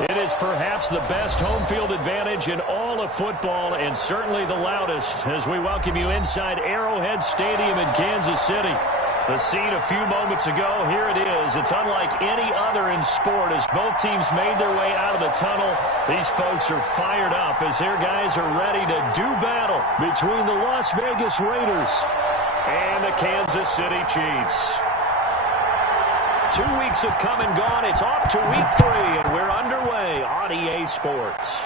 It is perhaps the best home field advantage in all of football, and certainly the loudest, as we welcome you inside Arrowhead Stadium in Kansas City. The scene a few moments ago, here it is. It's unlike any other in sport as both teams made their way out of the tunnel. These folks are fired up as their guys are ready to do battle between the Las Vegas Raiders and the Kansas City Chiefs. 2 weeks have come and gone. It's off to week 3, and we're underway on EA Sports.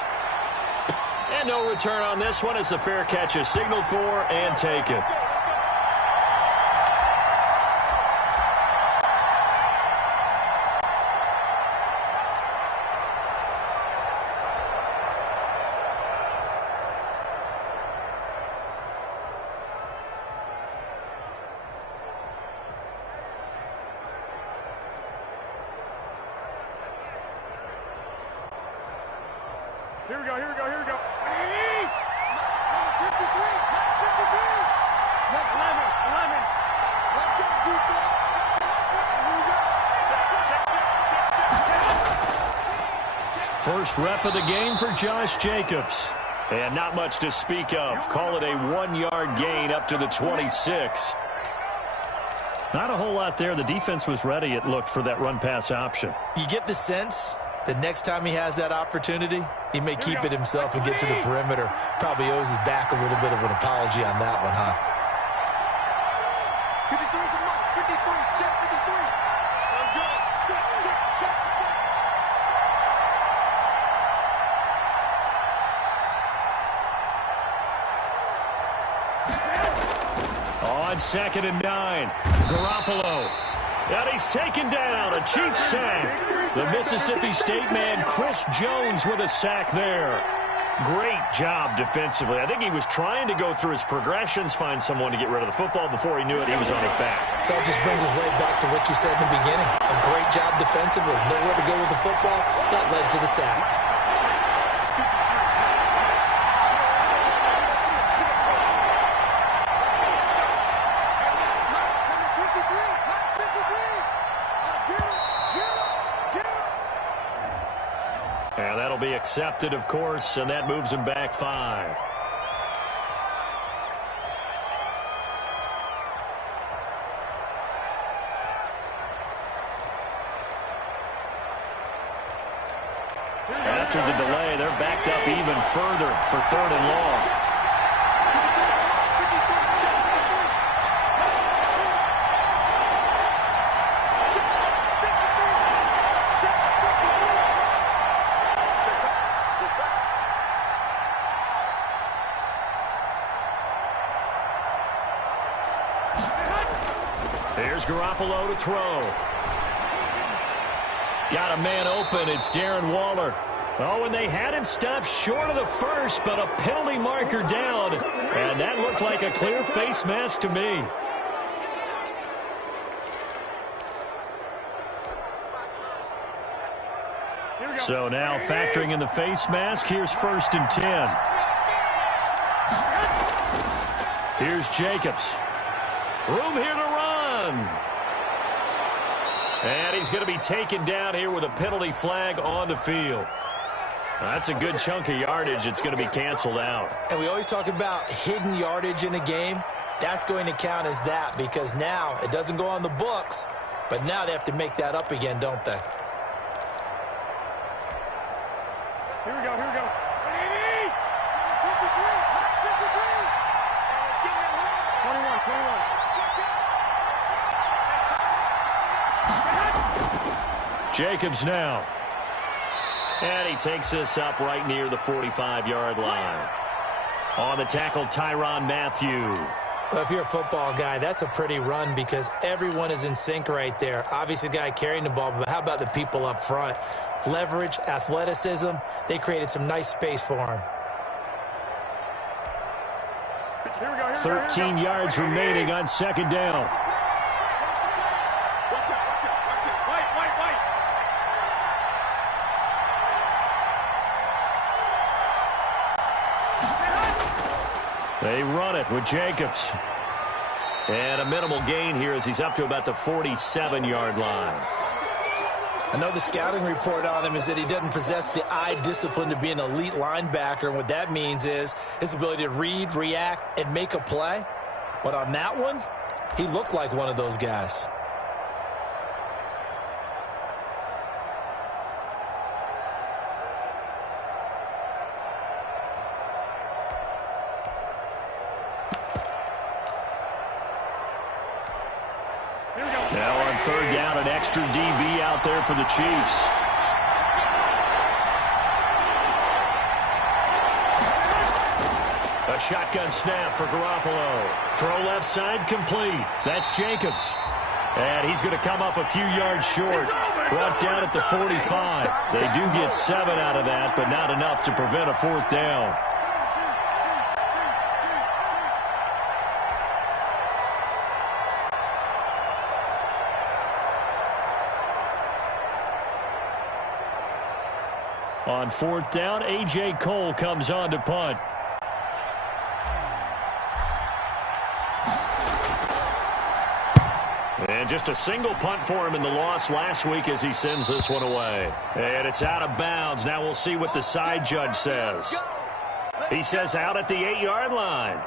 And no return on this one as the fair catch is signaled for and taken. Here we go, here we go, here we go. Number 53, number 53. That's 11. Let's go, defense. Here we go. First rep of the game for Josh Jacobs. And not much to speak of. Call it a 1-yard gain up to the 26. Not a whole lot there. The defense was ready, it looked, for that run-pass option. You get the sense that next time he has that opportunity, he may keep it himself and get to the perimeter. Probably owes his back a little bit of an apology on that one, huh? 53, come on. 53, check 53. Let's go. Check. On 2nd and 9, Garoppolo. And he's taken down. A Chiefs sack. The Mississippi State man, Chris Jones, with a sack there. Great job defensively. I think he was trying to go through his progressions, find someone to get rid of the football. Before he knew it, he was on his back. So that just brings us right back to what you said in the beginning. A great job defensively. Nowhere to go with the football. That led to the sack. And that'll be accepted, of course, and that moves him back 5. After the delay, they're backed up even further for 3rd and long. Here's Garoppolo to throw. Got a man open. It's Darren Waller. Oh, and they had him stopped short of the first, but a penalty marker down. And that looked like a clear face mask to me. So now factoring in the face mask, here's 1st and 10. Here's Jacobs. Room here to run. And he's going to be taken down here with a penalty flag on the field. That's a good chunk of yardage. It's going to be canceled out. And we always talk about hidden yardage in a game. That's going to count as that because now it doesn't go on the books, but now they have to make that up again, don't they? Here we go, here we go. Number 53, number 53. Let's get that home. 21. Jacobs now. And he takes this up right near the 45-yard line. On the tackle, Tyrann Mathieu. Well, if you're a football guy, that's a pretty run because everyone is in sync right there. Obviously, the guy carrying the ball, but how about the people up front? Leverage, athleticism, they created some nice space for him. 13 yards remaining on 2nd down. They run it with Jacobs. And a minimal gain here as he's up to about the 47-yard line. I know the scouting report on him is that he doesn't possess the eye discipline to be an elite linebacker, and what that means is his ability to read, react, and make a play. But on that one, he looked like one of those guys. Now on third down, an extra DB out there for the Chiefs. A shotgun snap for Garoppolo. Throw left side complete. That's Jacobs. And he's going to come up a few yards short. Brought down at the 45. They do get 7 out of that, but not enough to prevent a fourth down. On fourth down, A.J. Cole comes on to punt. And just a single punt for him in the loss last week as he sends this one away. And it's out of bounds. Now we'll see what the side judge says. He says out at the 8-yard line.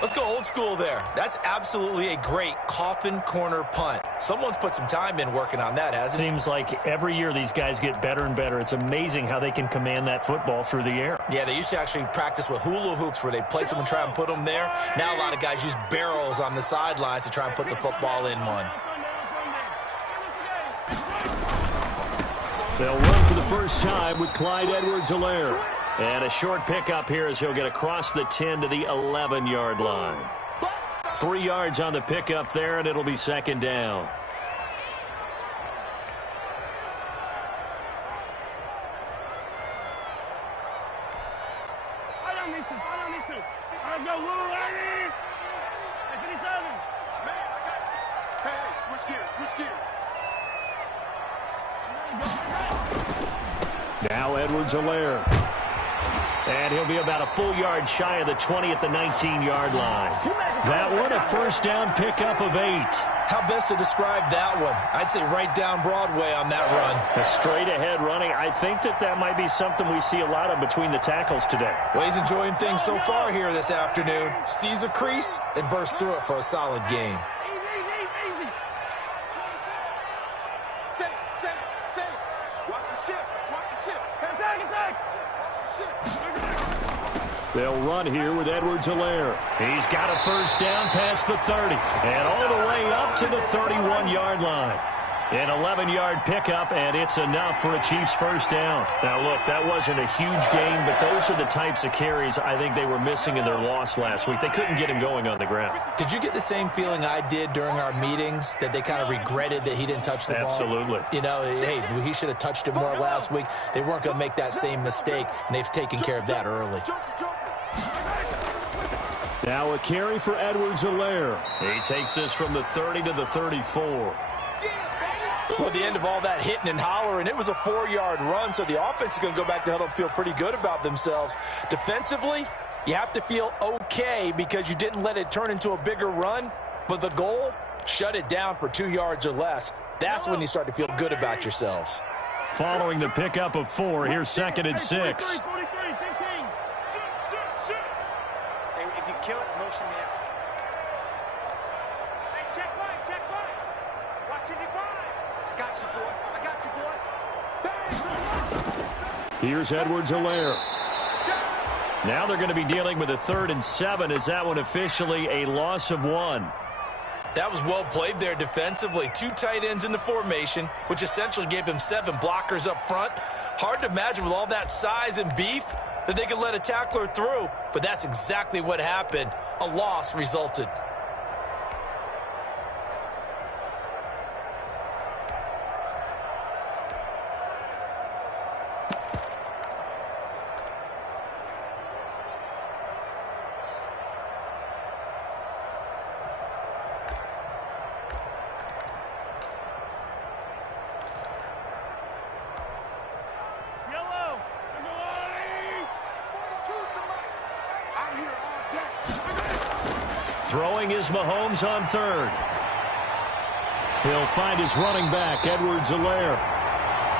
Let's go old school there. That's absolutely a great coffin corner punt. Someone's put some time in working on that, hasn't it? Seems like every year these guys get better and better. It's amazing how they can command that football through the air. Yeah, they used to actually practice with hula hoops where they place them and try and put them there. Now a lot of guys use barrels on the sidelines to try and put the football in one. They'll run for the first time with Clyde Edwards-Helaire. And a short pickup here as he'll get across the 10 to the 11-yard line. 3 yards on the pickup there, and it'll be second down. Now Edwards-Helaire. And he'll be about a full yard shy of the 20 at the 19-yard line. That one, a first down pickup of 8. How best to describe that one? I'd say right down Broadway on that run. A straight-ahead running. I think that might be something we see a lot of between the tackles today. Well, he's enjoying things so far here this afternoon. Sees a crease and bursts through it for a solid game. They'll run here with Edwards-Helaire. He's got a first down past the 30 and all the way up to the 31-yard line. An 11-yard pickup, and it's enough for a Chiefs first down. Now, look, that wasn't a huge gain, but those are the types of carries I think they were missing in their loss last week. They couldn't get him going on the ground. Did you get the same feeling I did during our meetings, that they kind of regretted that he didn't touch the ball? Absolutely. You know, hey, he should have touched it more last week. They weren't going to make that same mistake, and they've taken care of that early. Now a carry for Edwards-Helaire. He takes this from the 30 to the 34. Well, at the end of all that hitting and hollering, it was a 4-yard run, so the offense is going to go back to huddle and feel pretty good about themselves. Defensively, you have to feel okay because you didn't let it turn into a bigger run, but the goal, shut it down for 2 yards or less. That's when you start to feel good about yourselves. Following the pickup of 4, here's second and 6. Kill it, motion me out. Hey, check right. Watch it, I got you, boy. Bang! Here's Edwards-Helaire. Now they're going to be dealing with a 3rd and 7. Is that one officially a loss of 1? That was well played there defensively. 2 tight ends in the formation, which essentially gave them 7 blockers up front. Hard to imagine with all that size and beef that they could let a tackler through, but that's exactly what happened. A loss resulted. Throwing is Mahomes on 3rd. He'll find his running back, Edwards-Helaire.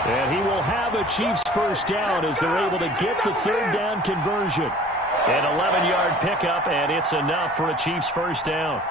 And he will have a Chiefs first down as they're able to get the third down conversion. An 11-yard pickup, and it's enough for a Chiefs first down.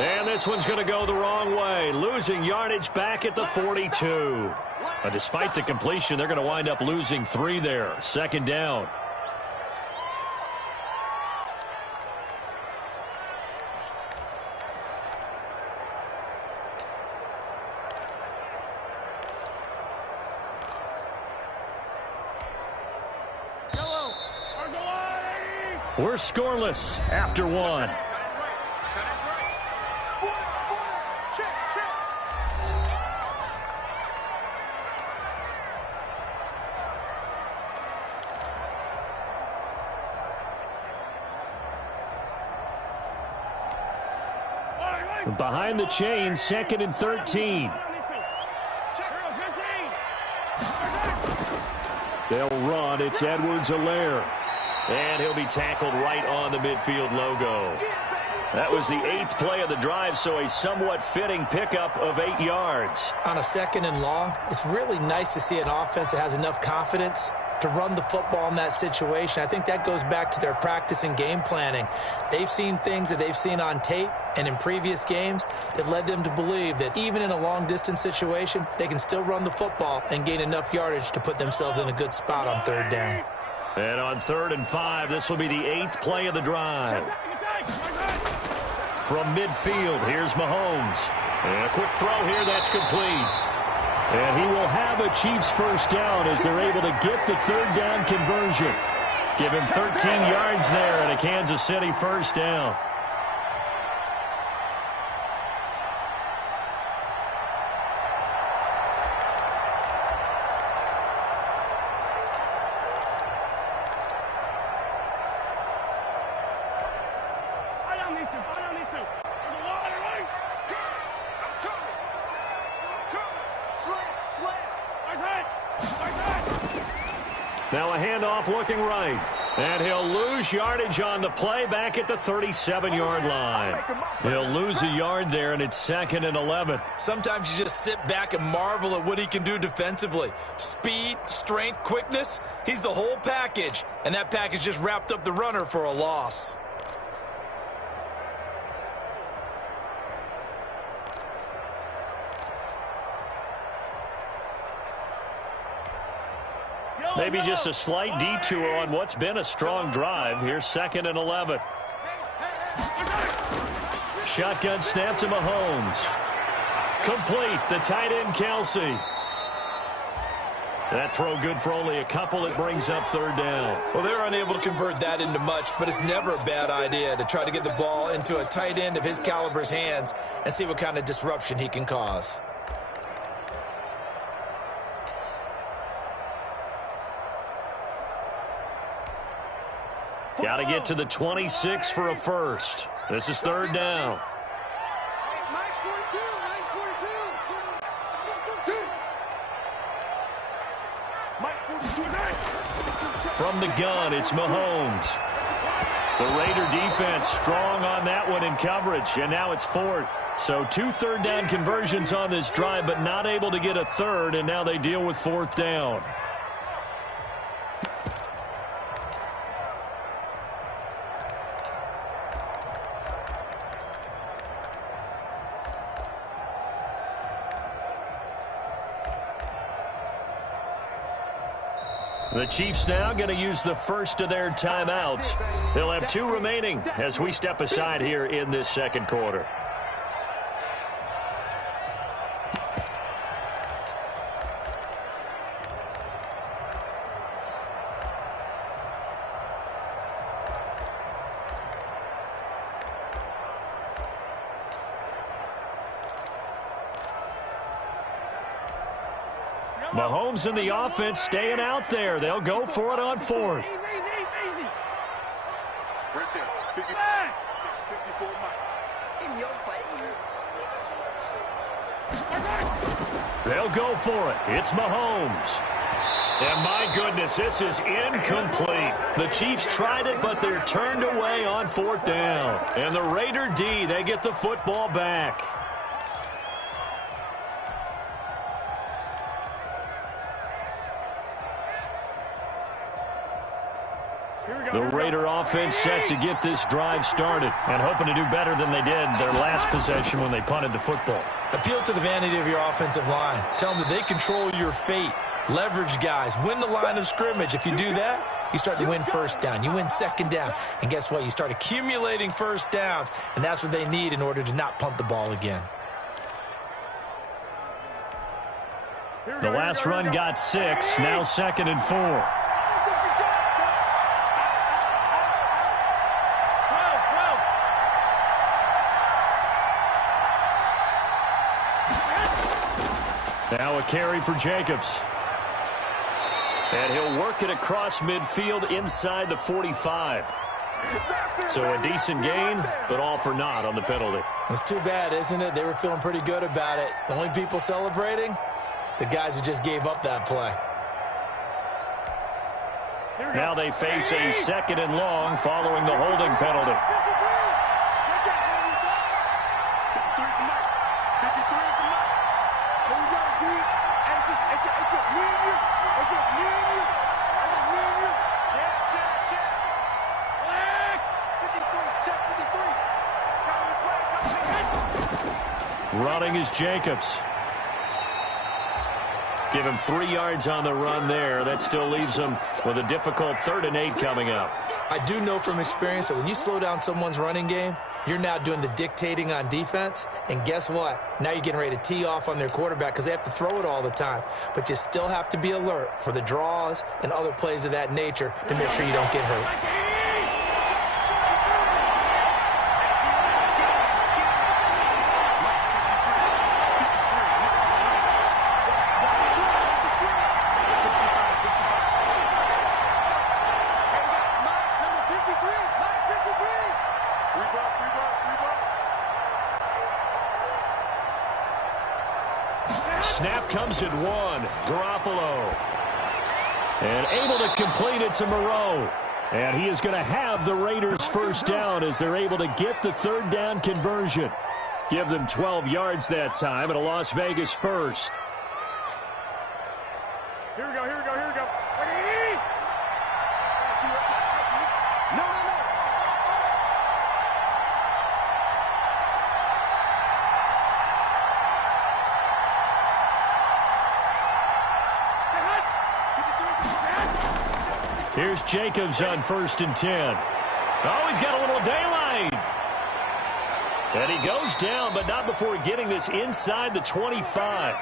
And this one's going to go the wrong way, losing yardage back at the 42. Despite the completion, they're going to wind up losing 3 there. Second down. We're scoreless after 1. Behind the chain, 2nd and 13. They'll run. It's Edwards-Helaire. And he'll be tackled right on the midfield logo. That was the 8th play of the drive, so a somewhat fitting pickup of 8 yards. On a 2nd and long, it's really nice to see an offense that has enough confidence to run the football in that situation. I think that goes back to their practice and game planning. They've seen things that they've seen on tape and in previous games that led them to believe that even in a long-distance situation, they can still run the football and gain enough yardage to put themselves in a good spot on 3rd down. And on 3rd and 5, this will be the 8th play of the drive. From midfield, here's Mahomes. And a quick throw here, that's complete. And he will have a Chiefs first down as they're able to get the 3rd down conversion. Give him 13 yards there and a Kansas City first down. Now a handoff looking right. And he'll lose yardage on the play back at the 37-yard line. He'll lose a yard there, and it's 2nd and 11. Sometimes you just sit back and marvel at what he can do defensively. Speed, strength, quickness, he's the whole package. And that package just wrapped up the runner for a loss. Maybe just a slight detour on what's been a strong drive. Here's 2nd and 11. Shotgun snap to Mahomes. Complete. The tight end, Kelsey. That throw good for only a couple. It brings up 3rd down. Well, they're unable to convert that into much, but it's never a bad idea to try to get the ball into a tight end of his caliber's hands and see what kind of disruption he can cause. Got to get to the 26 for a first. This is 3rd down. From the gun, it's Mahomes. The Raider defense strong on that one in coverage, and now it's 4th. So 2 3rd down conversions on this drive, but not able to get a 3rd, and now they deal with 4th down. The Chiefs now going to use the first of their timeouts. They'll have 2 remaining as we step aside here in this 2nd quarter. Mahomes and the offense staying out there. They'll go for it on 4th. They'll go for it. It's Mahomes. And my goodness, this is incomplete. The Chiefs tried it, but they're turned away on 4th down. And the Raider D, they get the football back. The Raider offense set to get this drive started and hoping to do better than they did their last possession when they punted the football. Appeal to the vanity of your offensive line. Tell them that they control your fate. Leverage guys. Win the line of scrimmage. If you do that, you start to win 1st down. You win 2nd down. And guess what? You start accumulating 1st downs. And that's what they need in order to not punt the ball again. The last run got 6. Now 2nd and 4. Now a carry for Jacobs. And he'll work it across midfield inside the 45. So a decent gain, but all for naught on the penalty. It's too bad, isn't it? They were feeling pretty good about it. The only people celebrating, the guys who just gave up that play. Now they face a 2nd and long following the holding penalty. Running is Jacobs. Give him 3 yards on the run there. That still leaves him with a difficult 3rd and 8 coming up. I do know from experience that when you slow down someone's running game, you're now doing the dictating on defense. And guess what? Now you're getting ready to tee off on their quarterback because they have to throw it all the time. But you still have to be alert for the draws and other plays of that nature to make sure you don't get hurt. Snap comes at 1. Garoppolo. And able to complete it to Moreau. And he is going to have the Raiders 1st down as they're able to get the 3rd down conversion. Give them 12 yards that time and a Las Vegas 1st. Here we go, here we go, here we go. Here's Jacobs on 1st and 10. Oh, he's got a little daylight. And he goes down, but not before getting this inside the 25.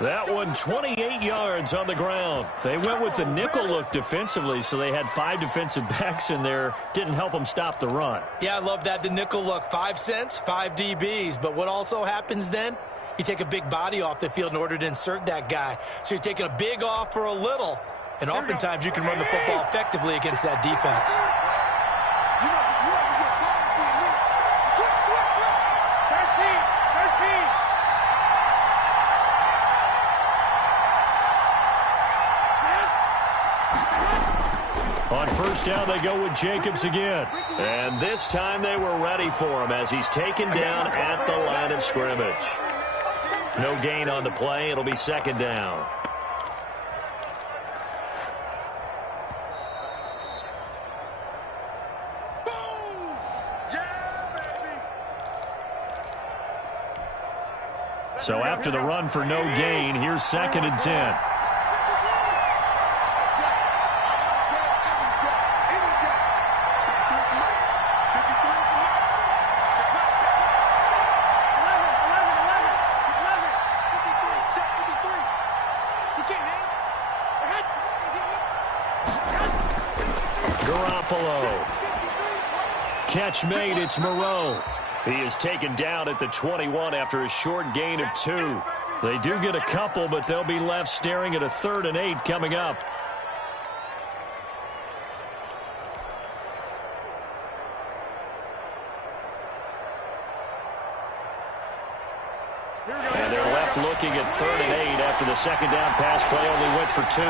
That one 28 yards on the ground. They went with the nickel look defensively, so they had 5 defensive backs in there. Didn't help them stop the run. Yeah, I love that, the nickel look. 5 cents, 5 DBs. But what also happens then? You take a big body off the field in order to insert that guy. So you're taking a big off for a little. And oftentimes you can run the football effectively against that defense. On 1st down, they go with Jacobs again. And this time they were ready for him as he's taken down at the line of scrimmage. No gain on the play. It'll be 2nd down. So after the run for no gain, here's 2nd and 10. Garoppolo. Catch made, it's Moreau. He is taken down at the 21 after a short gain of 2. They do get a couple, but they'll be left staring at a 3rd and 8 coming up. looking at 3rd and 8 after the second down pass play only went for 2.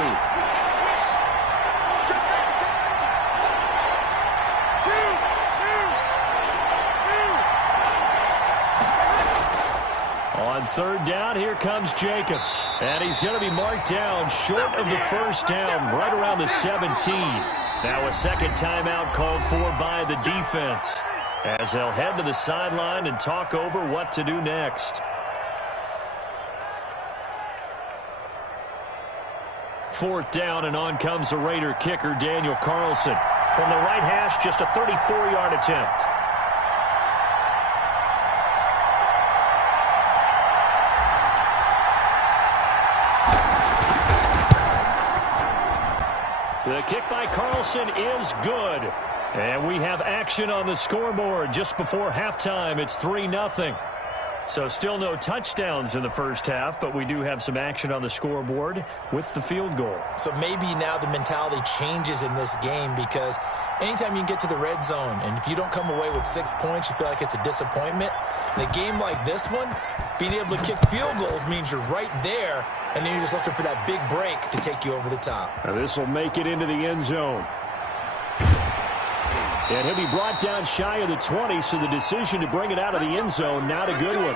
On 3rd down, here comes Jacobs. And he's going to be marked down short of the first down, right around the 17. Now a second timeout called for by the defense, as they'll head to the sideline and talk over what to do next. 4th down, and on comes the Raider kicker, Daniel Carlson. From the right hash, just a 34-yard attempt. The kick by Carlson is good. And we have action on the scoreboard just before halftime. It's 3-0. So still no touchdowns in the first half, but we do have some action on the scoreboard with the field goal. So maybe now the mentality changes in this game, because anytime you can get to the red zone, and if you don't come away with 6 points, you feel like it's a disappointment. In a game like this one, being able to kick field goals means you're right there, and then you're just looking for that big break to take you over the top. Now this will make it into the end zone. And he'll be brought down shy of the 20, so the decision to bring it out of the end zone, not a good one.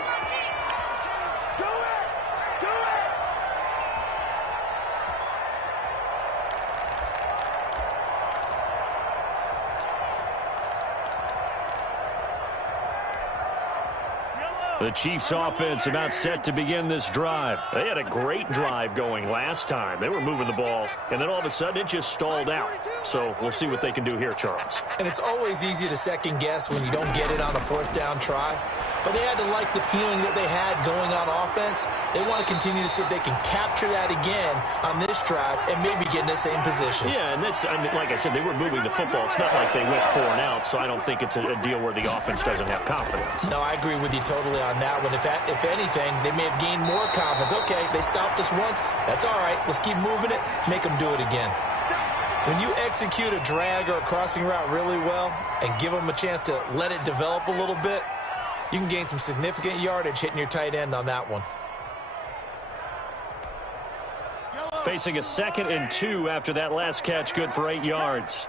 The Chiefs offense about set to begin this drive. They had a great drive going last time. They were moving the ball, and then all of a sudden it just stalled out. So we'll see what they can do here, Charles. And it's always easy to second guess when you don't get it on a 4th down try. But they had to like the feeling that they had going on offense. They want to continue to see if they can capture that again on this drive and maybe get in the same position. Yeah, and that's, I mean, like I said, they were moving the football. It's not like they went 4 and out, so I don't think it's a deal where the offense doesn't have confidence. No, I agree with you totally on that one. If anything, they may have gained more confidence. Okay, they stopped us once. That's all right. Let's keep moving it. Make them do it again. When you execute a drag or a crossing route really well and give them a chance to let it develop a little bit, you can gain some significant yardage hitting your tight end on that one. Facing a 2nd and 2 after that last catch, good for 8 yards.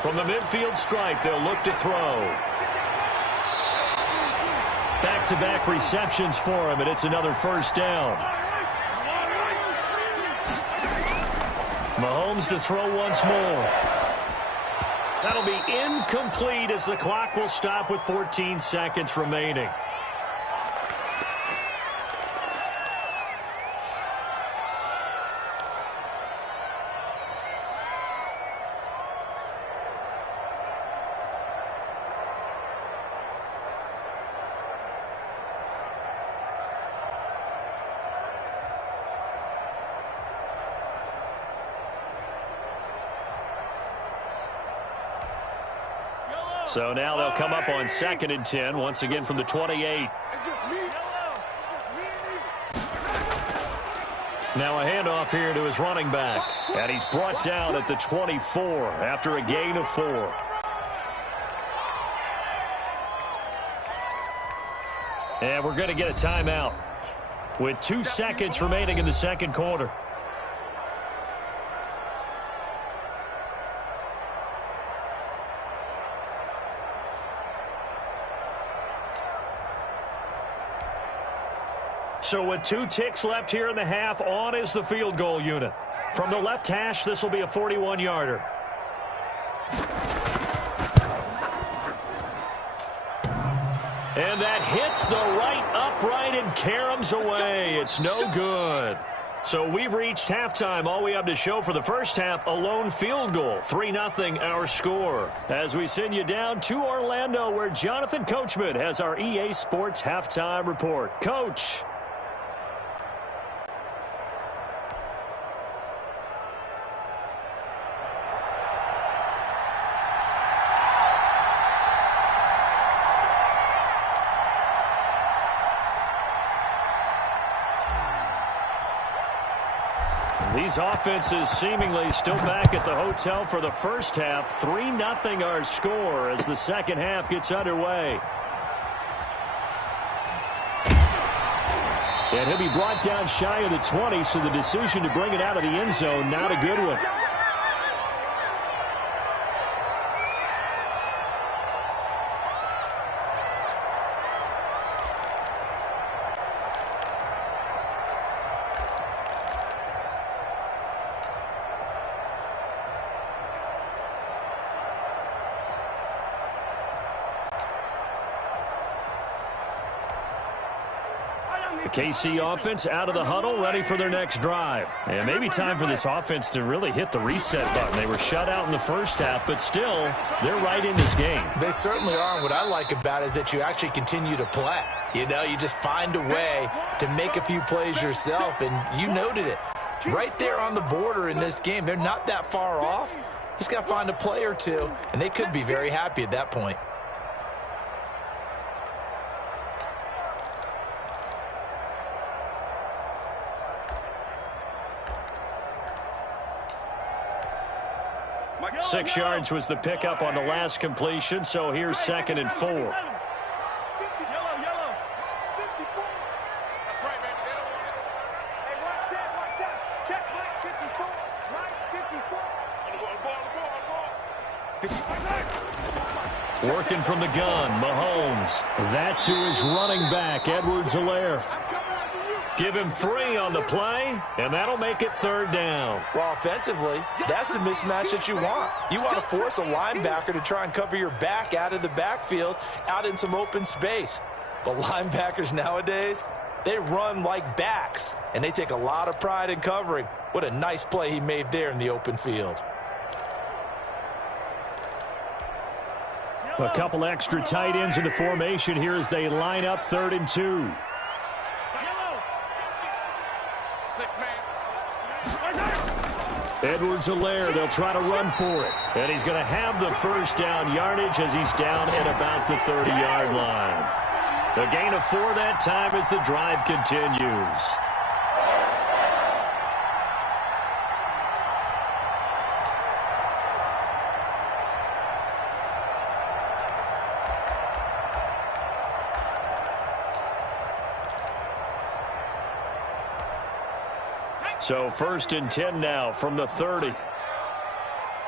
From the midfield stripe, they'll look to throw. Back-to-back receptions for him, and it's another first down. Mahomes to throw once more. That'll be incomplete as the clock will stop with 14 seconds remaining. So now they'll come up on 2nd and 10, once again from the 28. Now a handoff here to his running back. And he's brought down at the 24 after a gain of 4. And we're going to get a timeout with 2 seconds remaining in the second quarter. So with 2 ticks left here in the half, on is the field goal unit. From the left hash, this will be a 41-yarder. And that hits the right upright and caroms away. It's no good. So we've reached halftime. All we have to show for the first half, a lone field goal. 3-0 our score. As we send you down to Orlando, where Jonathan Coachman has our EA Sports halftime report. Coach. These offenses seemingly still back at the hotel for the first half. 3-0 our score as the second half gets underway. And he'll be brought down shy of the 20, so the decision to bring it out of the end zone, not a good one. The KC offense out of the huddle, ready for their next drive. And maybe time for this offense to really hit the reset button. They were shut out in the first half, but still, they're right in this game. They certainly are, and what I like about it is that you actually continue to play. You know, you just find a way to make a few plays yourself, and you noted it. Right there on the border in this game, they're not that far off. Just got to find a play or two, and they could be very happy at that point. Yellow, 6 yards was the pickup on the last completion, so here's 2nd and 4. Yellow. That's right, baby. They don't want it. Hey, watch that. Check Mike 54. Mike 54. Working from the gun, Mahomes. That to his running back, Edwards-Helaire. Give him 3 on the play, and that'll make it 3rd down. Well, offensively, that's the mismatch that you want. You want to force a linebacker to try and cover your back out of the backfield, out in some open space. But linebackers nowadays, they run like backs, and they take a lot of pride in covering. What a nice play he made there in the open field. A couple extra tight ends in the formation here as they line up 3rd and 2. Edwards-Helaire, they'll try to run for it. And he's going to have the first down yardage as he's down at about the 30-yard line. The gain of 4 that time as the drive continues. So 1st and 10 now from the 30.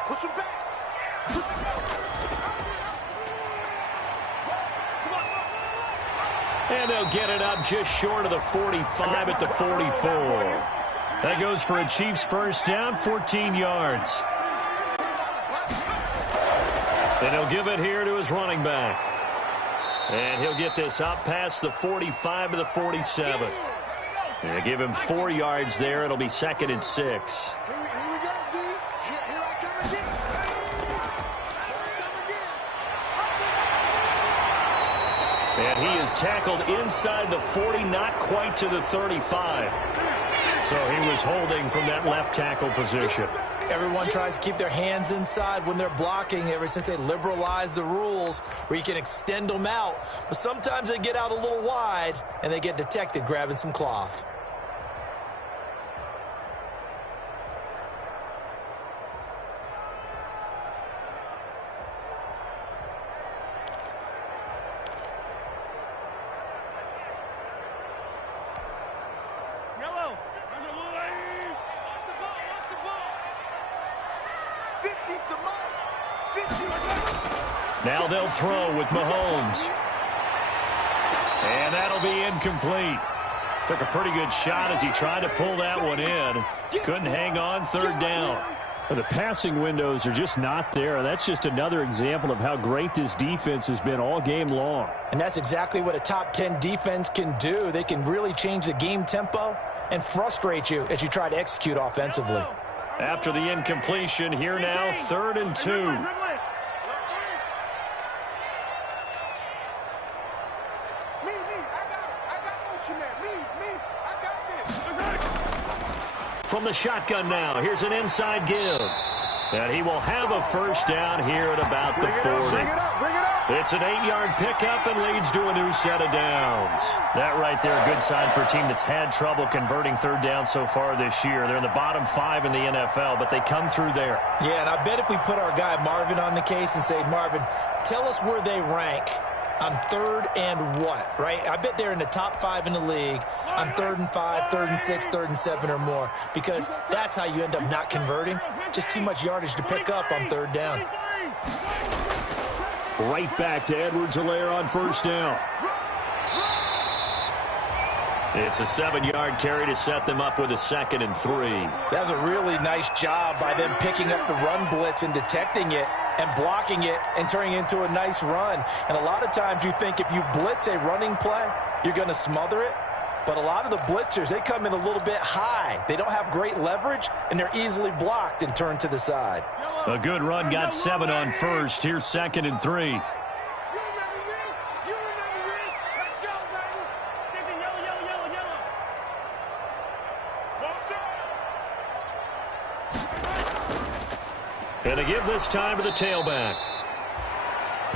Push him back. And they'll get it up just short of the 45 at the 44. That goes for a Chiefs first down, 14 yards. And he'll give it here to his running back. And he'll get this up past the 45 to the 47. They give him 4 yards there. It'll be 2nd and 6. Here we go, D. Here I come again. And he is tackled inside the 40, not quite to the 35. So he was holding from that left tackle position. Everyone tries to keep their hands inside when they're blocking ever since they liberalized the rules where you can extend them out. But sometimes they get out a little wide and they get detected grabbing some cloth. Now they'll throw with Mahomes. And that'll be incomplete. Took a pretty good shot as he tried to pull that one in. Couldn't hang on, 3rd down. The passing windows are just not there. That's just another example of how great this defense has been all game long. And that's exactly what a top 10 defense can do. They can really change the game tempo and frustrate you as you try to execute offensively. After the incompletion, here now, 3rd and 2. From the shotgun now, here's an inside give. And he will have a first down here at about the 40. It's an 8-yard pickup and leads to a new set of downs. That right there, a good sign for a team that's had trouble converting 3rd down so far this year. They're in the bottom 5 in the NFL, but they come through there. Yeah, and I bet if we put our guy Marvin on the case and say, Marvin, tell us where they rank on 3rd and what, right? I bet they're in the top 5 in the league on 3rd and 5, 3rd and 6, 3rd and 7 or more, because that's how you end up not converting. Just too much yardage to pick up on 3rd down. Right back to Edwards-Helaire on 1st down. It's a 7-yard carry to set them up with a 2nd and 3. That was a really nice job by them picking up the run blitz and detecting it and blocking it and turning it into a nice run. And a lot of times you think if you blitz a running play, you're going to smother it. But a lot of the blitzers, they come in a little bit high. They don't have great leverage, and they're easily blocked and turned to the side. A good run, got 7 on 1st. Here's 2nd and 3. And to give this time to the tailback.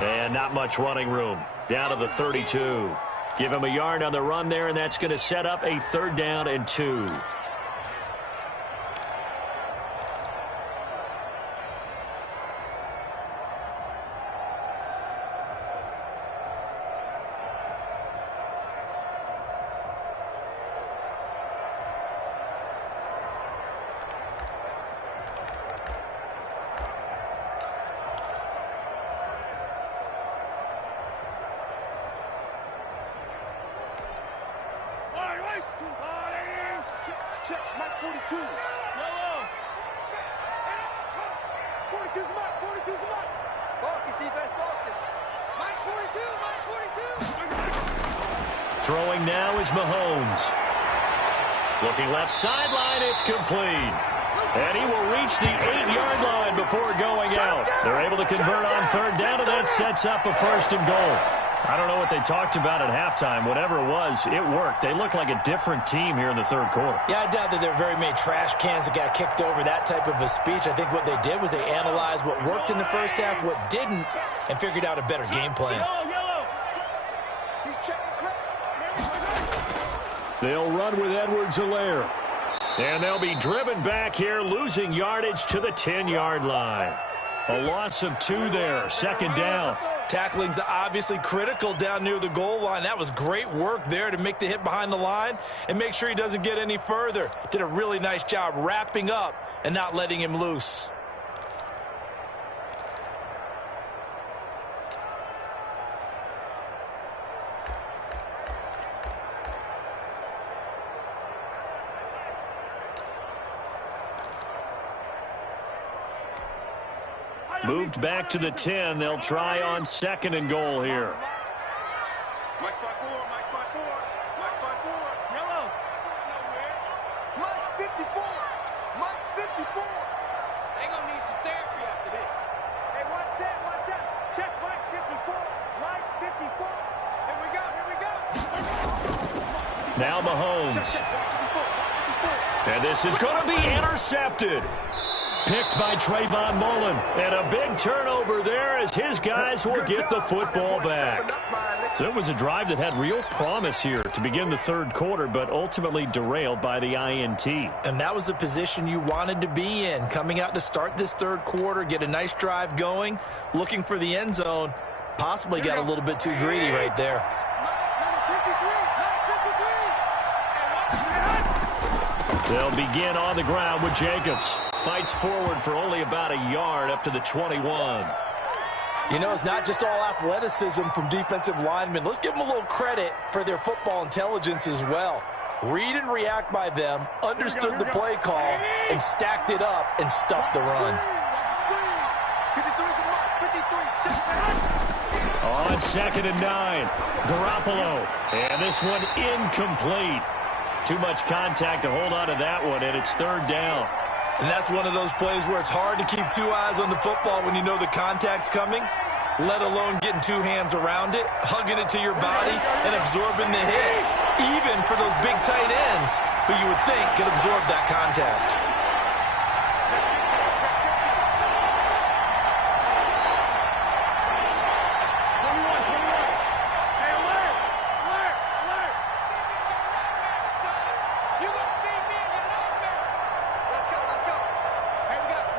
And not much running room. Down to the 32. Give him a yard on the run there, and that's going to set up a 3rd down and 2. Check, Mike 42. Yellow. 42's the mark, 42's the mark. Focus, defense, focus. Mike 42, Mike 42. Throwing now is Mahomes. Looking left sideline, it's complete. And he will reach the 8-yard line before going out. They're able to convert on 3rd down, and that sets up a 1st and goal. I don't know what they talked about at halftime. Whatever it was, it worked. They look like a different team here in the 3rd quarter. Yeah, I doubt that there are very many trash cans that got kicked over, that type of a speech. I think what they did was they analyzed what worked in the 1st half, what didn't, and figured out a better game plan. He's checking crap. They'll run with Edwards-Helaire. And they'll be driven back here, losing yardage to the 10-yard line. A loss of 2 there, 2nd down. Tackling's obviously critical down near the goal line. That was great work there to make the hit behind the line and make sure he doesn't get any further. Did a really nice job wrapping up and not letting him loose. Moved back to the 10. They'll try on 2nd and goal here. Mike spot 4, Mike spot 4, Mike spot 4. Yellow. Mike 54, Mike 54. They gonna need some therapy after this. Hey, what's that? Check Mike 54, Mike 54. Here we go. Now Mahomes. And this is going to be intercepted. Picked by Trayvon Mullen. And a big turnover there as his guys will get the football back. So it was a drive that had real promise here to begin the 3rd quarter, but ultimately derailed by the INT. And that was the position you wanted to be in. Coming out to start this 3rd quarter, get a nice drive going, looking for the end zone. Possibly got a little bit too greedy right there. They'll begin on the ground with Jacobs. Fights forward for only about a yard up to the 21. You know, it's not just all athleticism from defensive linemen. Let's give them a little credit for their football intelligence as well. Read and react by them, understood the play call, and stacked it up and stuffed the run. On 2nd and 9, Garoppolo. And this one incomplete. Too much contact to hold on to that one, and it's 3rd down. And that's one of those plays where it's hard to keep 2 eyes on the football when you know the contact's coming, let alone getting 2 hands around it, hugging it to your body, and absorbing the hit, even for those big tight ends who you would think could absorb that contact.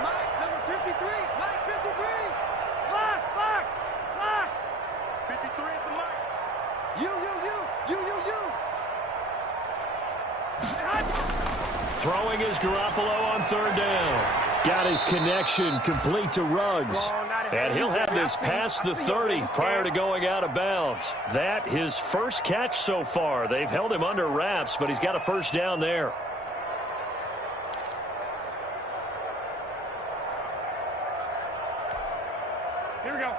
Mike 53 at the Throwing is Garoppolo on third down. Got his connection complete to Ruggs. And he'll have this past the 30 prior to going out of bounds. That his first catch so far. They've held him under wraps, but he's got a first down there. Here we go.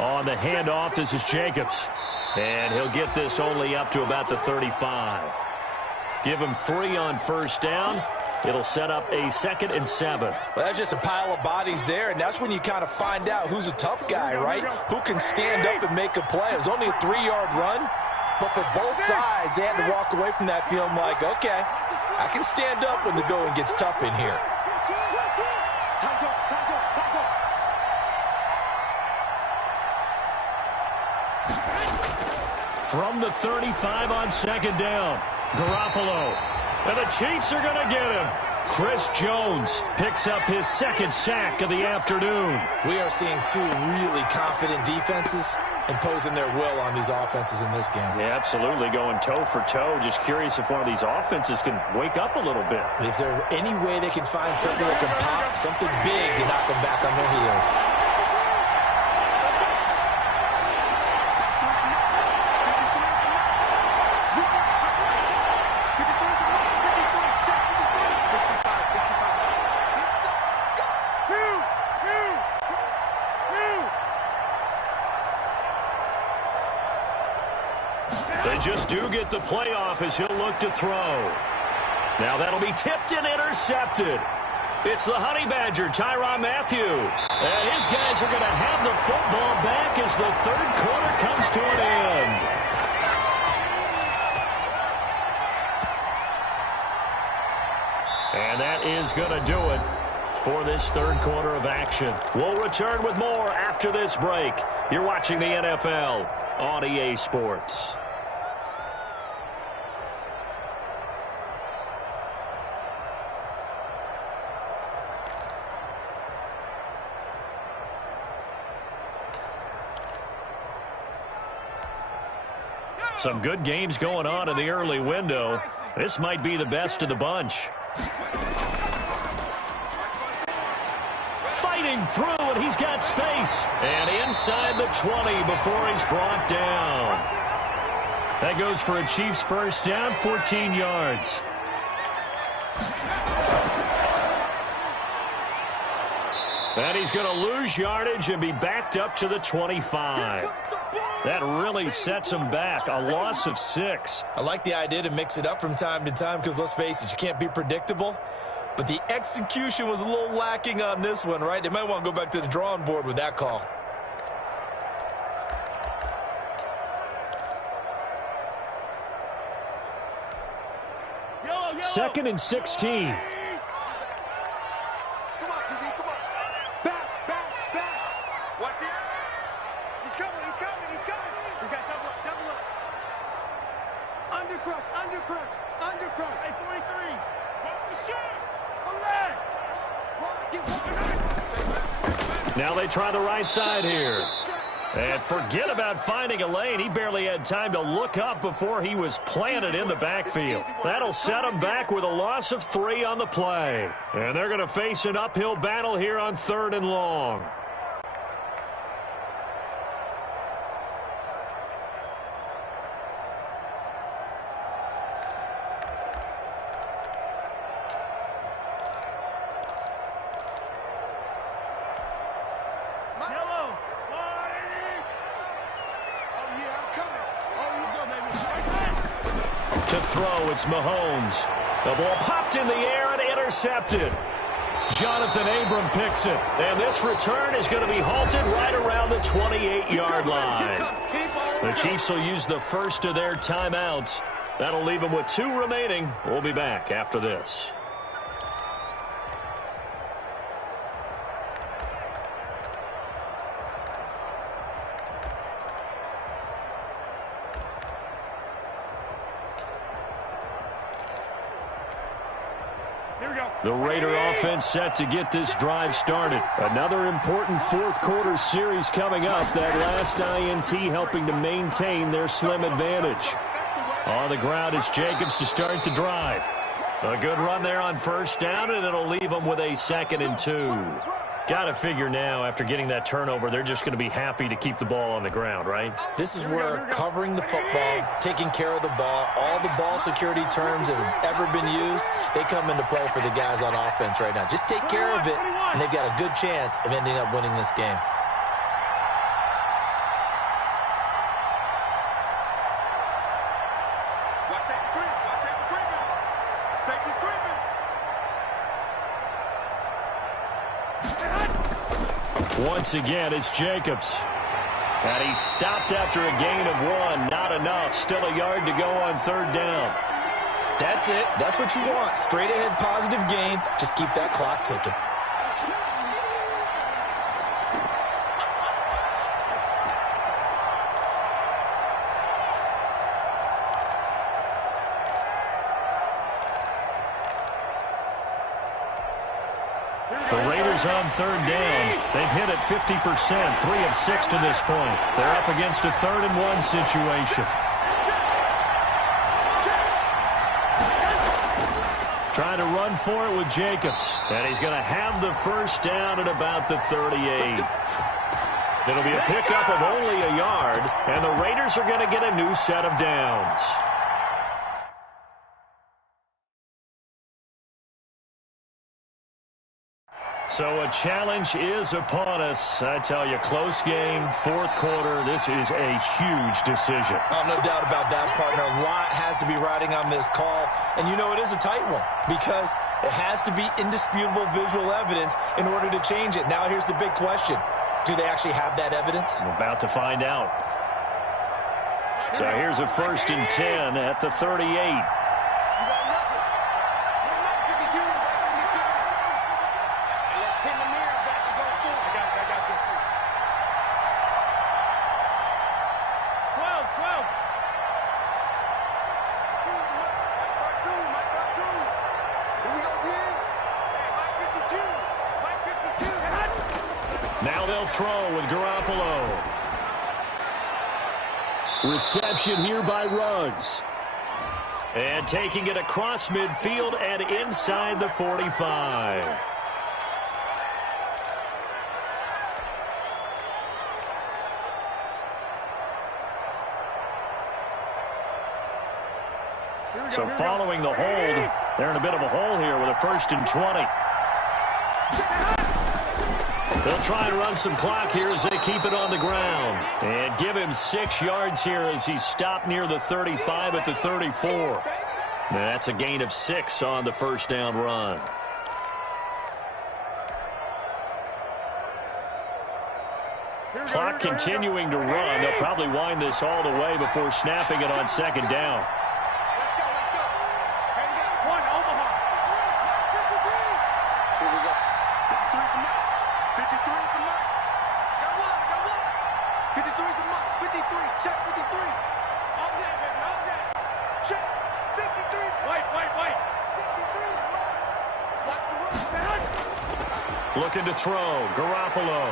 On the handoff, this is Jacobs. And he'll get this only up to about the 35. Give him 3 on first down. It'll set up a 2nd and 7. Well, that's just a pile of bodies there, and that's when you kind of find out who's a tough guy, right? Who can stand up and make a play. It was only a 3-yard run, but for both sides, they had to walk away from that feeling like, okay, I can stand up when the going gets tough in here. From the 35 on 2nd down, Garoppolo. And the Chiefs are going to get him. Chris Jones picks up his 2nd sack of the afternoon. We are seeing 2 really confident defenses imposing their will on these offenses in this game. Yeah, absolutely, going toe for toe. Just curious if one of these offenses can wake up a little bit. Is there any way they can find something that can pop, something big to knock them back on their heels? They just do get the playoff as he'll look to throw. Now that'll be tipped and intercepted. It's the Honey Badger, Tyrann Mathieu. And his guys are going to have the football back as the 3rd quarter comes to an end. And that is going to do it for this 3rd quarter of action. We'll return with more after this break. You're watching the NFL on EA Sports. Some good games going on in the early window. This might be the best of the bunch. Fighting through, and he's got space. And inside the 20 before he's brought down. That goes for a Chiefs first down, 14 yards. And he's going to lose yardage and be backed up to the 25. That really sets him back. A loss of 6. I like the idea to mix it up from time to time because, let's face it, you can't be predictable. But the execution was a little lacking on this one, right? They might want to go back to the drawing board with that call. Yellow. 2nd and 16. Undercross. Hey, 43. Watch the shot. Now they try the right side here. And forget about finding a lane. He barely had time to look up before he was planted in the backfield. That'll set him back with a loss of 3 on the play. And they're going to face an uphill battle here on 3rd and long. To throw, it's Mahomes. The ball popped in the air and intercepted. Jonathan Abram picks it. And this return is going to be halted right around the 28-yard line. The Chiefs will use the first of their timeouts. That'll leave them with 2 remaining. We'll be back after this. Here The Raider offense set to get this drive started. Another important fourth quarter series coming up. That last INT helping to maintain their slim advantage. On the ground, it's Jacobs to start the drive. A good run there on first down, and it'll leave them with a 2nd and 2. Got to figure now, after getting that turnover, they're just going to be happy to keep the ball on the ground, right? This is where covering the football, taking care of the ball, all the ball security terms that have ever been used, they come into play for the guys on offense right now. Just take care of it, and they've got a good chance of ending up winning this game. Once again, it's Jacobs. And he's stopped after a gain of 1. Not enough. Still a yard to go on 3rd down. That's it. That's what you want. Straight ahead positive gain. Just keep that clock ticking. The Raiders on 3rd down. They've hit it 50%, 3 of 6 to this point. They're up against a 3rd and 1 situation. Trying to run for it with Jacobs. And he's going to have the first down at about the 38. It'll be a pickup of only a yard, and the Raiders are going to get a new set of downs. So a challenge is upon us. I tell you, close game, fourth quarter. This is a huge decision. Oh, no doubt about that, partner. A lot has to be riding on this call. And you know it is a tight one because it has to be indisputable visual evidence in order to change it. Now here's the big question. Do they actually have that evidence? We're about to find out. So here's a 1st and 10 at the 38. Now they'll throw with Garoppolo. Reception here by Ruggs. And taking it across midfield and inside the 45. So following the hold, they're in a bit of a hole here with a 1st and 20. They'll try and run some clock here as they keep it on the ground. And give him 6 yards here as he's stopped near the 35 at the 34. That's a gain of 6 on the first down run. Clock continuing to run. They'll probably wind this all the way before snapping it on 2nd down. Looking to throw. Garoppolo.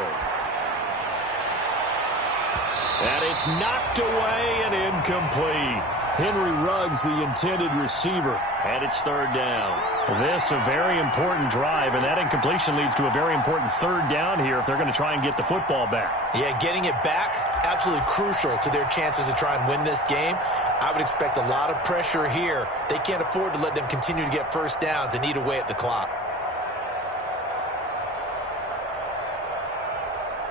And it's knocked away and incomplete. Henry Ruggs, the intended receiver. And it's 3rd down. This a very important drive, and that incompletion leads to a very important 3rd down here if they're going to try and get the football back. Yeah, getting it back, absolutely crucial to their chances to try and win this game. I would expect a lot of pressure here. They can't afford to let them continue to get first downs and eat away at the clock.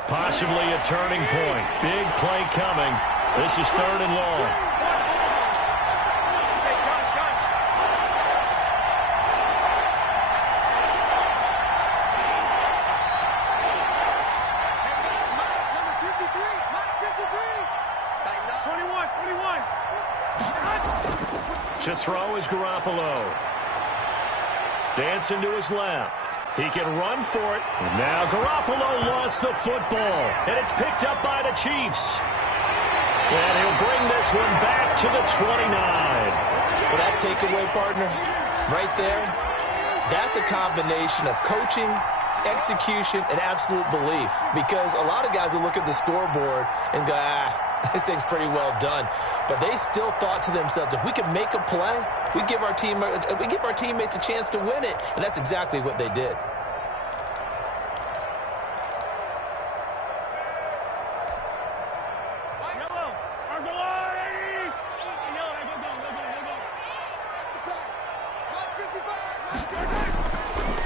Possibly a turning point. Big play coming. This is 3rd and long. To throw is Garoppolo. Dancing to his left. He can run for it. Now Garoppolo lost the football. And it's picked up by the Chiefs. And he'll bring this one back to the 29. For that takeaway, partner, right there, That's a combination of coaching, execution, and absolute belief. Because a lot of guys will look at the scoreboard and go, this thing's pretty well done. But they still thought to themselves, if we can make a play, we give our teammates a chance to win it. And that's exactly what they did.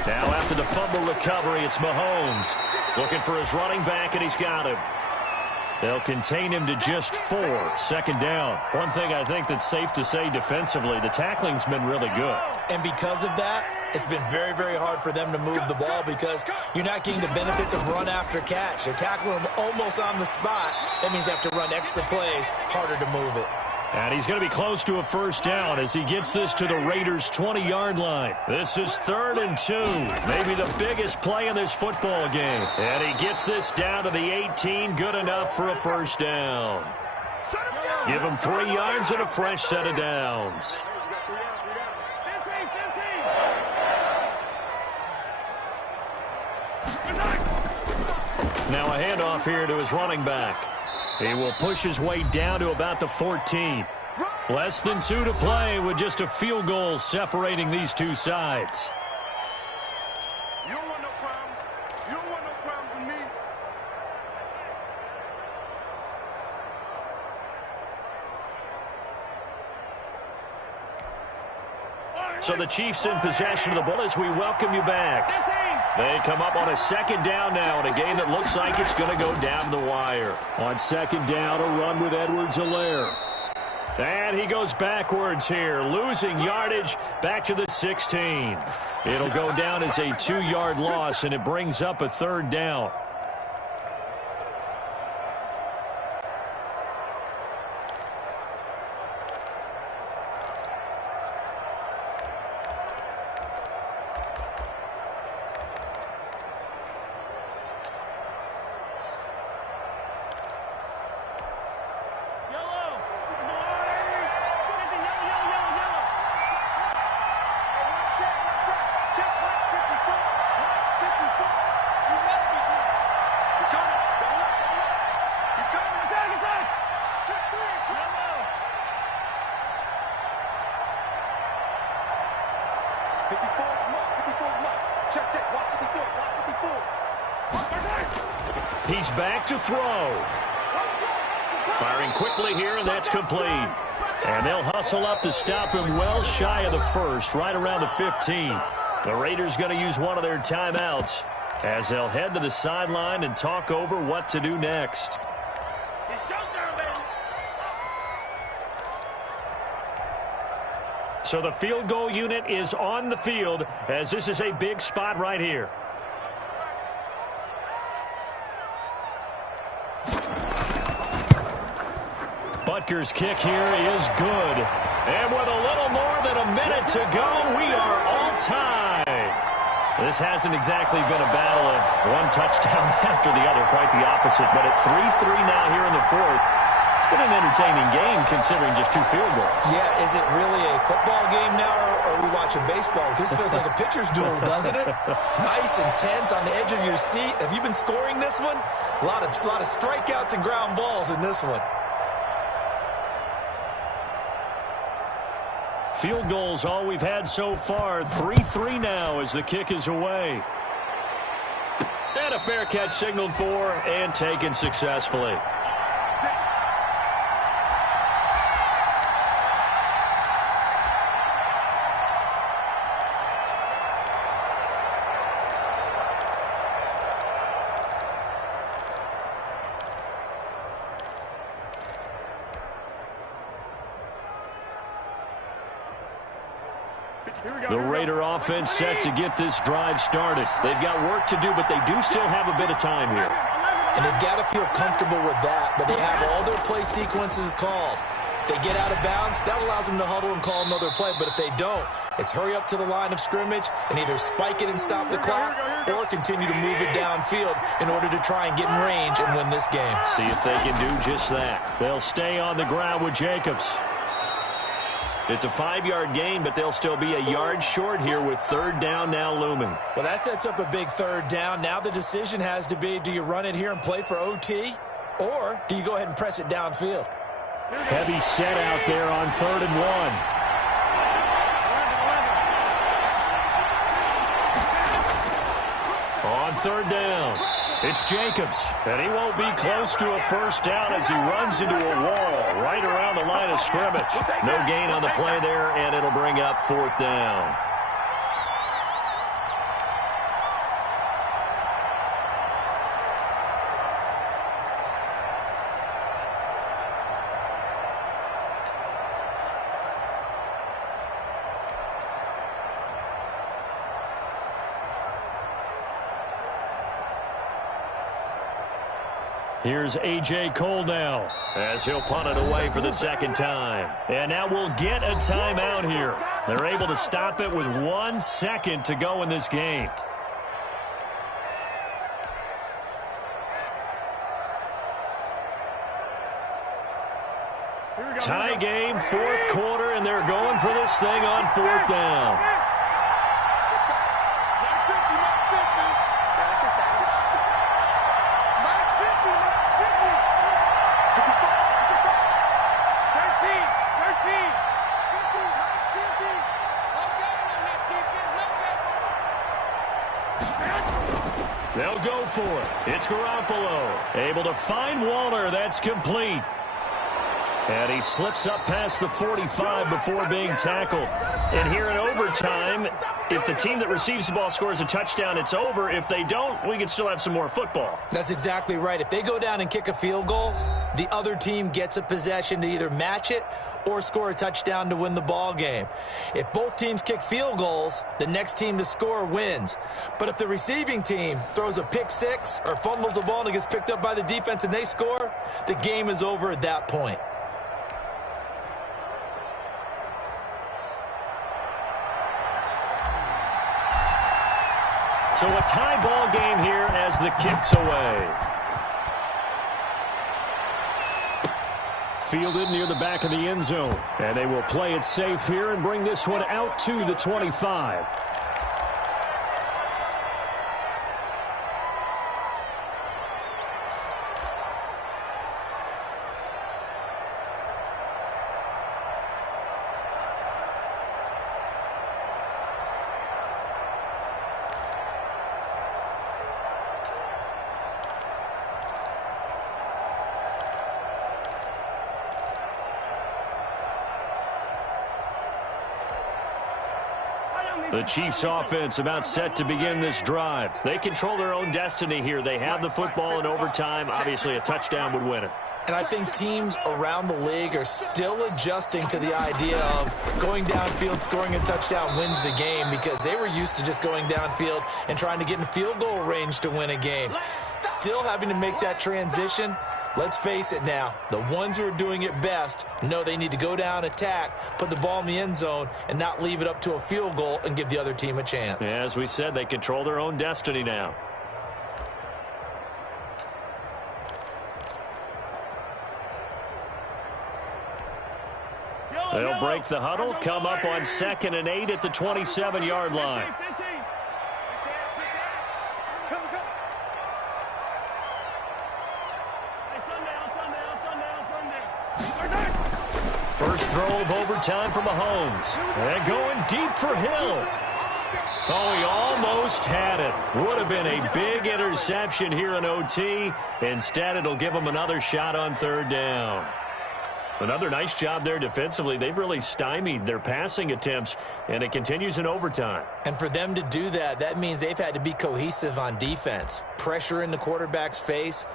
Now after the fumble recovery, it's Mahomes looking for his running back, and he's got him. They'll contain him to just 4. 2nd down. One thing I think that's safe to say defensively, the tackling's been really good. And because of that, it's been very, very hard for them to move the ball because you're not getting the benefits of run after catch. They're tackling him almost on the spot. That means they have to run extra plays, harder to move it. And he's going to be close to a 1st down as he gets this to the Raiders' 20-yard line. This is 3rd and 2. Maybe the biggest play in this football game. And he gets this down to the 18. Good enough for a 1st down. Give him 3 yards and a fresh set of downs. Now a handoff here to his running back. He will push his way down to about the 14. Less than 2 to play with just a field goal separating these two sides. You don't want no problem. You don't want no problem with me. So the Chiefs in possession of the ball as we welcome you back. They come up on a 2nd down now in a game that looks like it's going to go down the wire. On 2nd down, a run with Edwards-Helaire. And he goes backwards here, losing yardage back to the 16. It'll go down as a 2-yard loss, and it brings up a 3rd down. He's back to throw. Firing quickly here, and that's complete. And they'll hustle up to stop him well shy of the 1st, right around the 15. The Raiders going to use one of their timeouts as they'll head to the sideline and talk over what to do next. So the field goal unit is on the field as this is a big spot right here. Butker's kick here is good. And with a little more than a minute to go, we are all tied. This hasn't exactly been a battle of one touchdown after the other, quite the opposite. But at 3-3 now here in the 4th, it's been an entertaining game considering just 2 field goals. Yeah, is it really a football game now, or are we watching baseball? This feels like a pitcher's duel, doesn't it? Nice, intense, on the edge of your seat. Have you been scoring this one? A lot of strikeouts and ground balls in this one. Field goals all we've had so far. 3-3 now as the kick is away. And a fair catch signaled for and taken successfully. The Raider offense set to get this drive started. They've got work to do, but they do still have a bit of time here. And they've got to feel comfortable with that, but they have all their play sequences called. If they get out of bounds, that allows them to huddle and call another play, but if they don't, it's hurry up to the line of scrimmage and either spike it and stop the clock or continue to move it downfield in order to try and get in range and win this game. See if they can do just that. They'll stay on the ground with Jacobs. It's a 5-yard gain, but they'll still be a yard short here with third down now looming. Well, that sets up a big third down. Now the decision has to be, do you run it here and play for OT, or do you go ahead and press it downfield? Heavy set out there on 3rd and 1. On 3rd down, it's Jacobs, and he won't be close to a first down as he runs into a wall right around the line of scrimmage. No gain on the play there, and it'll bring up 4th down. Here's A.J. Cole now as he'll punt it away for the second time. And now we'll get a timeout here. They're able to stop it with 1 second to go in this game. Tie game, 4th quarter, and they're going for this thing on 4th down. They'll go for it. It's Garoppolo. Able to find Waller. That's complete. And he slips up past the 45 before being tackled. And here in overtime, if the team that receives the ball scores a touchdown, it's over. If they don't, we can still have some more football. That's exactly right. If they go down and kick a field goal, the other team gets a possession to either match it or score a touchdown to win the ball game. If both teams kick field goals, the next team to score wins. But if the receiving team throws a pick six or fumbles the ball and it gets picked up by the defense and they score, the game is over at that point. So a tie ball game here as the kick's away. Fielded near the back of the end zone. And they will play it safe here and bring this one out to the 25. The Chiefs offense about set to begin this drive. They control their own destiny here. They have the football in overtime. Obviously, a touchdown would win it. And I think teams around the league are still adjusting to the idea of going downfield, scoring a touchdown wins the game, because they were used to just going downfield and trying to get in field goal range to win a game. Still having to make that transition. Let's face it now, the ones who are doing it best know they need to go down, attack, put the ball in the end zone, and not leave it up to a field goal and give the other team a chance. Yeah, as we said, they control their own destiny now. They'll break the huddle, come up on 2nd and 8 at the 27-yard line. First throw of overtime for Mahomes. And going deep for Hill. Oh, he almost had it. Would have been a big interception here in OT. Instead, it'll give him another shot on 3rd down. Another nice job there defensively. They've really stymied their passing attempts, and it continues in overtime. And for them to do that, that means they've had to be cohesive on defense. Pressure in the quarterback's face.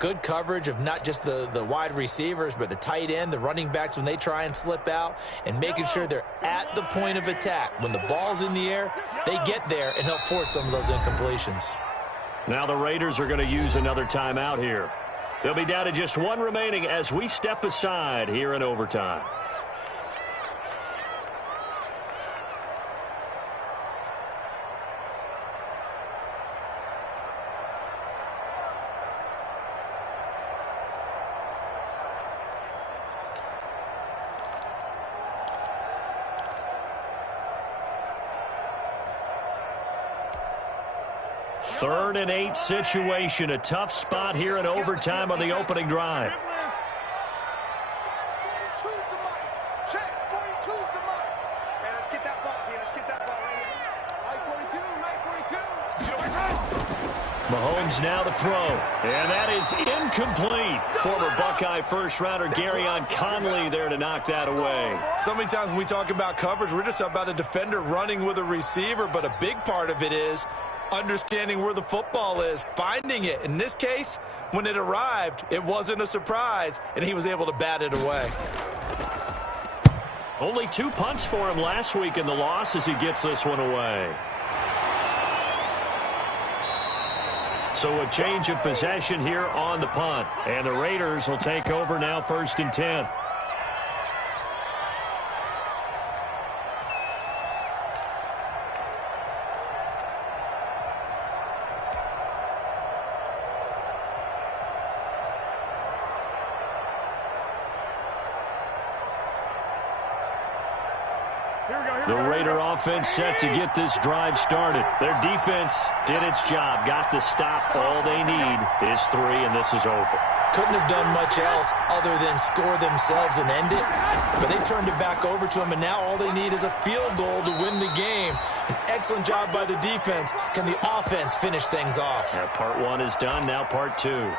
Good coverage of not just the wide receivers, but the tight end, the running backs when they try and slip out, and making sure they're at the point of attack. When the ball's in the air, they get there and help force some of those incompletions. Now the Raiders are going to use another timeout here. They'll be down to just one remaining as we step aside here in overtime. 3rd and 8 situation. A tough spot here in overtime on the opening drive. Mahomes now to throw, and that is incomplete. Former Buckeye first-rounder Garyon Conley there to knock that away. So many times when we talk about coverage, we're just about a defender running with a receiver, but a big part of it is understanding where the football is, finding it. In this case, when it arrived, it wasn't a surprise, and he was able to bat it away. Only 2 punts for him last week in the loss as he gets this one away. So a change of possession here on the punt. And the Raiders will take over now 1st and 10. The Raider offense set to get this drive started. Their defense did its job, got the stop. All they need is 3, and this is over. Couldn't have done much else other than score themselves and end it. But they turned it back over to him, and now all they need is a field goal to win the game. An excellent job by the defense. Can the offense finish things off? Yeah, part 1 is done, now part 2.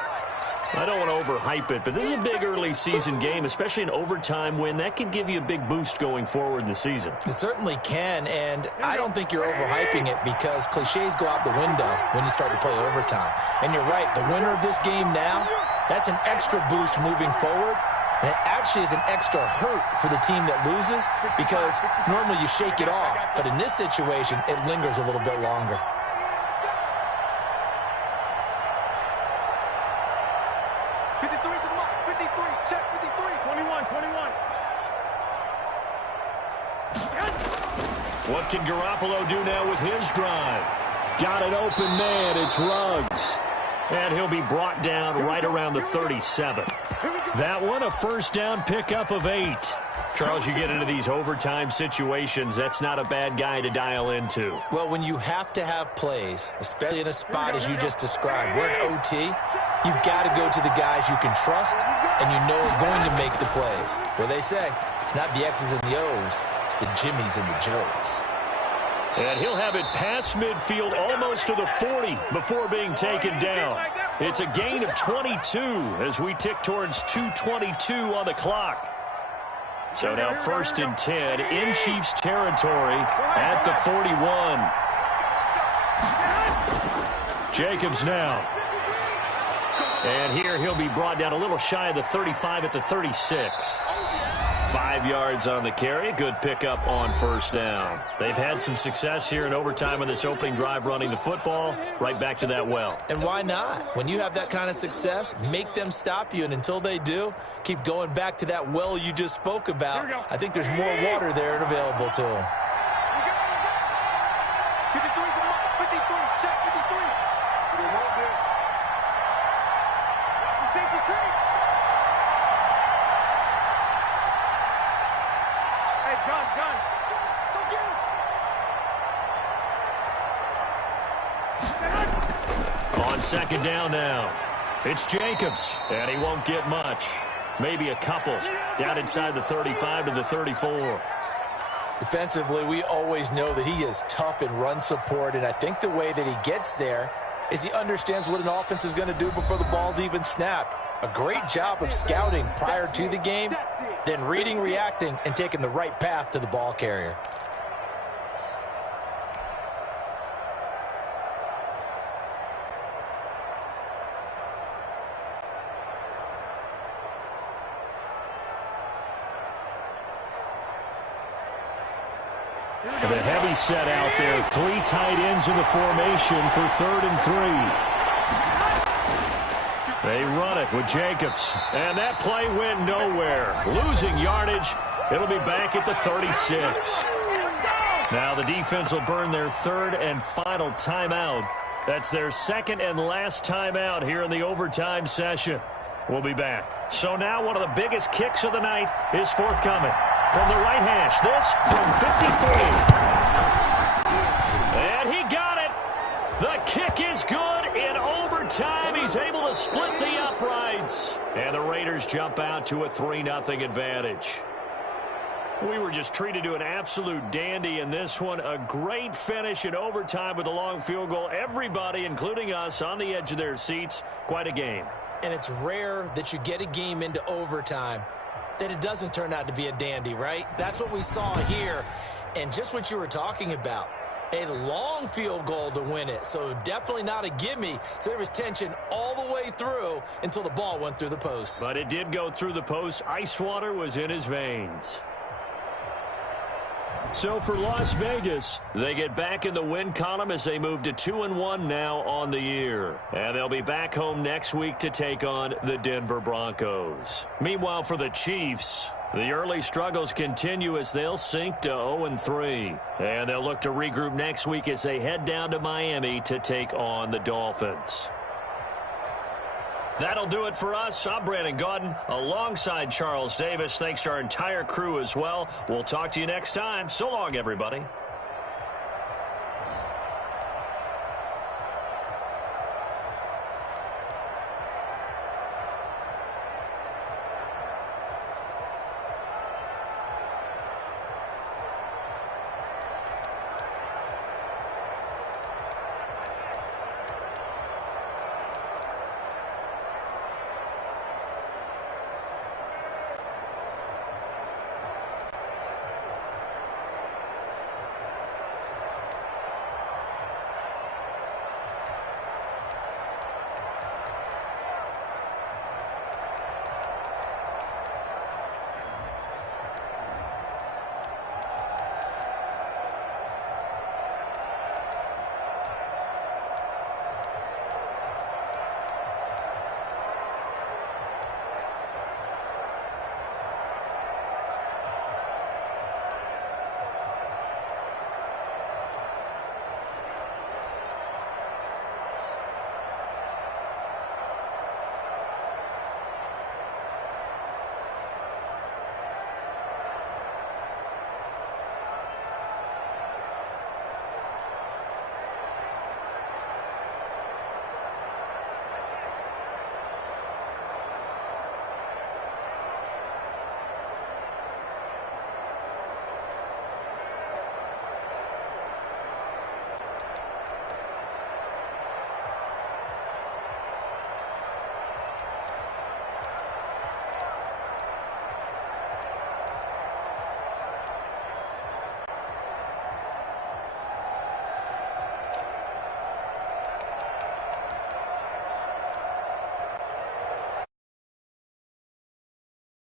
I don't want to overhype it, but this is a big early season game, especially an overtime win. That could give you a big boost going forward in the season. It certainly can, and I don't think you're overhyping it because cliches go out the window when you start to play overtime. And you're right, the winner of this game now, that's an extra boost moving forward, and it actually is an extra hurt for the team that loses because normally you shake it off, but in this situation, it lingers a little bit longer. What can Garoppolo do now with his drive? Got an open man. It's Ruggs. And he'll be brought down right around the 37. That one, a first down pickup of 8. Charles, you get into these overtime situations, that's not a bad guy to dial into. Well, when you have to have plays, especially in a spot as you just described, we're in OT, you've got to go to the guys you can trust and you know are going to make the plays. What they say, it's not the X's and the O's, it's the Jimmies and the Joes. And he'll have it past midfield almost to the 40 before being taken down. It's a gain of 22 as we tick towards 2:22 on the clock. So now 1st and 10 in Chiefs territory at the 41. Jacobs now. And here he'll be brought down a little shy of the 35 at the 36. 5 yards on the carry. Good pickup on 1st down. They've had some success here in overtime on this opening drive running the football. Right back to that well. And why not? When you have that kind of success, make them stop you. And until they do, keep going back to that well you just spoke about. I think there's more water there and available to them. 53, 53, check 53. We want this. It's a safety creek. Hey, gun. Go get him. On 2nd down now. It's Jacobs, and he won't get much. Maybe a couple. Down inside the 35 to the 34. Defensively, we always know that he is tough in run support, and I think the way that he gets there is he understands what an offense is going to do before the ball's even snapped. A great job of scouting prior to the game, then reading, reacting, and taking the right path to the ball carrier. The heavy set out there. 3 tight ends in the formation for 3rd and 3. They run it with Jacobs. And that play went nowhere. Losing yardage. It'll be back at the 36. Now the defense will burn their 3rd and final timeout. That's their 2nd and last timeout here in the overtime session. We'll be back. So now one of the biggest kicks of the night is forthcoming. From the right hash, this from 53. And he got it. The Kick is good in overtime. He's able to split the uprights. And the Raiders jump out to a 3-0 advantage. We were just treated to an absolute dandy in this one. A great finish in overtime with a long field goal. Everybody, including us, on the edge of their seats. Quite a game. And it's rare that you get a game into overtime that it doesn't turn out to be a dandy, right? That's what we saw here. And just what you were talking about. A long field goal to win it. So definitely not a gimme. So there was tension all the way through until the ball went through the post. But it did go through the post. Ice water was in his veins. So for Las Vegas, they get back in the win column as they move to 2-1 now on the year. And they'll be back home next week to take on the Denver Broncos. Meanwhile, for the Chiefs, the early struggles continue as they'll sink to 0-3. And they'll look to regroup next week as they head down to Miami to take on the Dolphins. That'll do it for us. I'm Brandon Gaudin alongside Charles Davis. Thanks to our entire crew as well. We'll talk to you next time. So long, everybody.